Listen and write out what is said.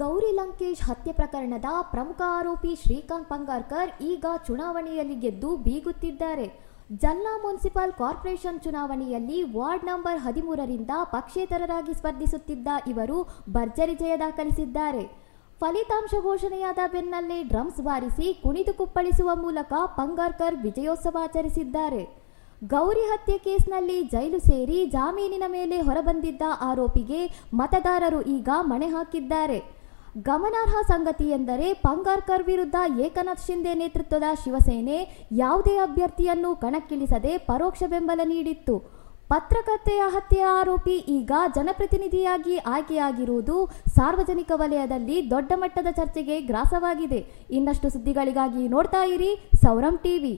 ಗೌರಿ ಲಂಕೇಶ್ ಹತ್ಯೆ ಪ್ರಕರಣದ ಪ್ರಮುಖ ಆರೋಪಿ ಶ್ರೀಕಾಂತ್ ಪಂಗಾರ್ಕರ್ ಈಗ ಚುನಾವಣೆಯಲ್ಲಿ ಗೆದ್ದು ಬೀಗುತ್ತಿದ್ದಾರೆ. ಜಲ್ನಾ ಮುನ್ಸಿಪಲ್ ಕಾರ್ಪೊರೇಷನ್ ಚುನಾವಣೆಯಲ್ಲಿ ವಾರ್ಡ್ ನಂಬರ್ ಹದಿಮೂರರಿಂದ ಪಕ್ಷೇತರರಾಗಿ ಸ್ಪರ್ಧಿಸುತ್ತಿದ್ದ ಇವರು ಭರ್ಜರಿ ಜಯ ದಾಖಲಿಸಿದ್ದಾರೆ. ಫಲಿತಾಂಶ ಘೋಷಣೆಯಾದ ಬೆನ್ನಲ್ಲೇ ಡ್ರಮ್ಸ್ ಬಾರಿಸಿ ಕುಣಿದು ಕುಪ್ಪಳಿಸುವ ಮೂಲಕ ಪಂಗಾರ್ಕರ್ ವಿಜಯೋತ್ಸವ ಆಚರಿಸಿದ್ದಾರೆ. ಗೌರಿ ಹತ್ಯೆ ಕೇಸ್ನಲ್ಲಿ ಜೈಲು ಸೇರಿ ಜಾಮೀನಿನ ಮೇಲೆ ಹೊರಬಂದಿದ್ದ ಆರೋಪಿಗೆ ಮತದಾರರು ಈಗ ಮಣೆ ಹಾಕಿದ್ದಾರೆ. ಗಮನಾರ್ಹ ಸಂಗತಿ ಎಂದರೆ ಪಂಗಾರ್ಕರ್ ವಿರುದ್ಧ ಏಕನಾಥ್ ಶಿಂದೆ ನೇತೃತ್ವದ ಶಿವಸೇನೆ ಯಾವುದೇ ಅಭ್ಯರ್ಥಿಯನ್ನು ಕಣಕ್ಕಿಳಿಸದೆ ಪರೋಕ್ಷ ಬೆಂಬಲ ನೀಡಿತ್ತು. ಪತ್ರಕರ್ತೆಯ ಹತ್ಯೆ ಆರೋಪಿ ಈಗ ಜನಪ್ರತಿನಿಧಿಯಾಗಿ ಆಯ್ಕೆಯಾಗಿರುವುದು ಸಾರ್ವಜನಿಕ ವಲಯದಲ್ಲಿ ದೊಡ್ಡ ಮಟ್ಟದ ಚರ್ಚೆಗೆ ಗ್ರಾಸವಾಗಿದೆ. ಇನ್ನಷ್ಟು ಸುದ್ದಿಗಳಿಗಾಗಿ ನೋಡ್ತಾ ಇರಿ ಸೌರಂ ಟಿವಿ.